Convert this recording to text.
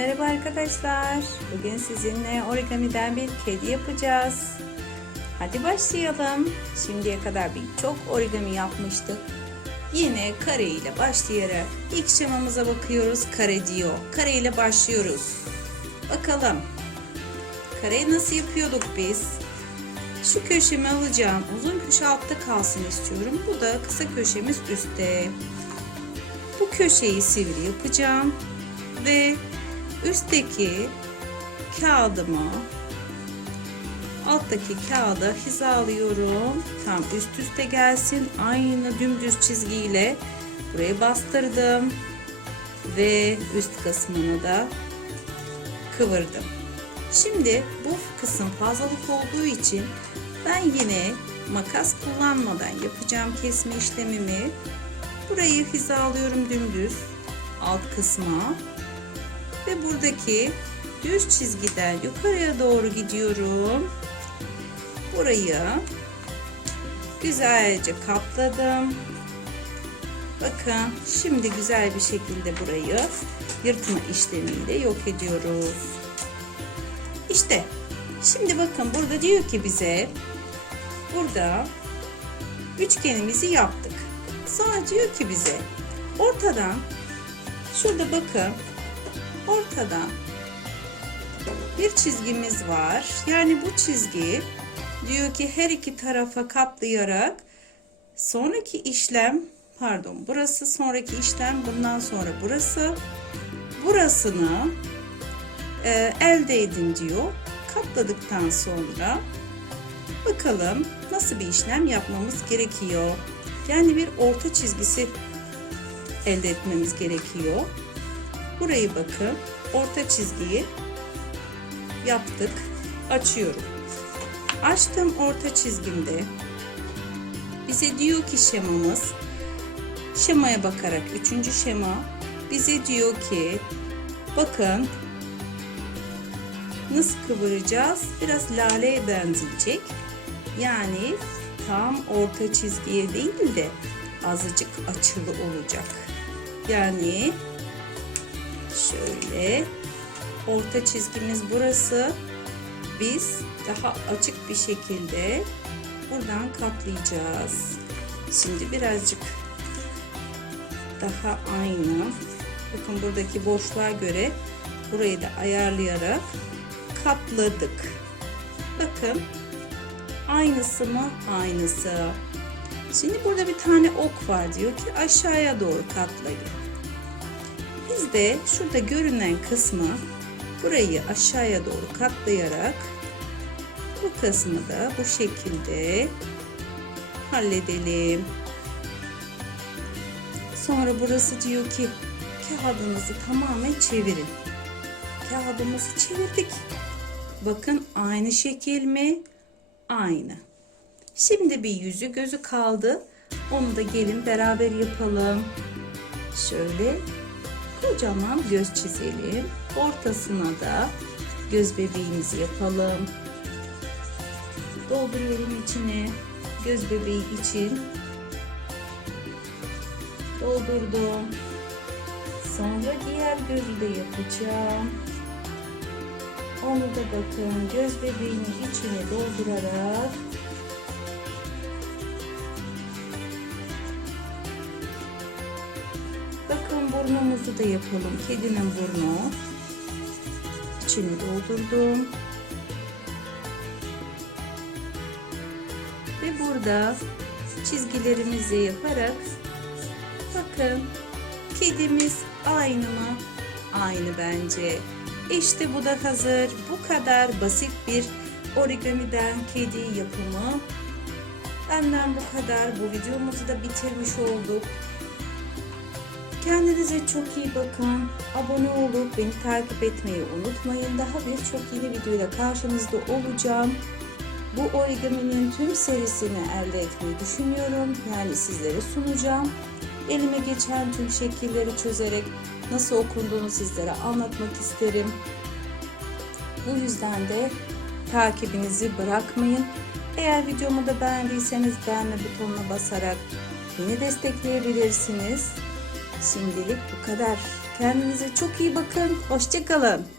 arkadaşlar. Bugün sizinle origamiden bir kedi yapacağız. Hadi başlayalım. Şimdiye kadar birçok origami yapmıştık. Yine kare ile başlayarak ilk şemamıza bakıyoruz. Kare diyor. Kare ile başlıyoruz. Bakalım. Kareyi nasıl yapıyorduk biz? Şu köşemi alacağım. Uzun köşe altta kalsın istiyorum. Bu da kısa köşemiz üstte. Bu köşeyi sivri yapacağım ve üstteki kağıdımı alttaki kağıda hizalıyorum. Tam üst üste gelsin. Aynı dümdüz çizgiyle buraya bastırdım ve üst kısmını da kıvırdım. Şimdi bu kısım fazlalık olduğu için ben yine makas kullanmadan yapacağım kesme işlemimi. Burayı hizalıyorum dümdüz alt kısma ve buradaki düz çizgiden yukarıya doğru gidiyorum. Burayı güzelce kapladım. Bakın şimdi güzel bir şekilde burayı yırtma işlemiyle yok ediyoruz. İşte şimdi bakın burada diyor ki bize burada üçgenimizi yaptık. Sonra diyor ki bize ortadan şurada bakın ortadan bir çizgimiz var. Yani bu çizgi diyor ki her iki tarafa katlayarak sonraki işlem pardon burası sonraki işlem bundan sonra burası burasını e, elde edin diyor. Katladıktan sonra bakalım nasıl bir işlem yapmamız gerekiyor. Yani bir orta çizgisi elde etmemiz gerekiyor. Burayı bakın. Orta çizgiyi yaptık. Açıyorum. Açtım orta çizgimde. Bize diyor ki şemamız şemaya bakarak üçüncü şema bize diyor ki bakın nasıl kıvıracağız? Biraz laleye benzeyecek. Yani tam orta çizgiye değil de azıcık açılı olacak. Yani şöyle orta çizgimiz burası. Biz daha açık bir şekilde buradan katlayacağız. Şimdi birazcık daha aynı. Bakın buradaki boşluğa göre burayı da ayarlayarak katladık. Bakın aynısı mı? Aynısı. Şimdi burada bir tane ok var diyor ki aşağıya doğru katlayın. De şurada görünen kısmı burayı aşağıya doğru katlayarak bu kısmı da bu şekilde halledelim. Sonra burası diyor ki kağıdınızı tamamen çevirin. Kağıdımızı çevirdik. Bakın aynı şekil mi? Aynı. Şimdi bir yüzü gözü kaldı. Onu da gelin beraber yapalım. Şöyle kocaman göz çizelim. Ortasına da göz bebeğimizi yapalım. Dolduruyorum içine. Göz bebeği için. Doldurdum. Sonra diğer gözü de yapacağım. Onu da bakın göz bebeğinin içine doldurarak burnumuzu da yapalım. Kedinin burnu. İçini doldurdum. Ve burada çizgilerimizi yaparak bakın kedimiz aynı mı? Aynı bence. İşte bu da hazır. Bu kadar basit bir origamiden kedi yapımı. Benden bu kadar. Bu videomuzu da bitirmiş olduk. Kendinize çok iyi bakın. Abone olup beni takip etmeyi unutmayın. Daha birçok yeni videoyla karşınızda olacağım. Bu origaminin tüm serisini elde etmeyi düşünüyorum. Yani sizlere sunacağım. Elime geçen tüm şekilleri çözerek nasıl okunduğunu sizlere anlatmak isterim. Bu yüzden de takibinizi bırakmayın. Eğer videomu da beğendiyseniz beğenme butonuna basarak beni destekleyebilirsiniz. Şimdilik bu kadar. Kendinize çok iyi bakın. Hoşçakalın.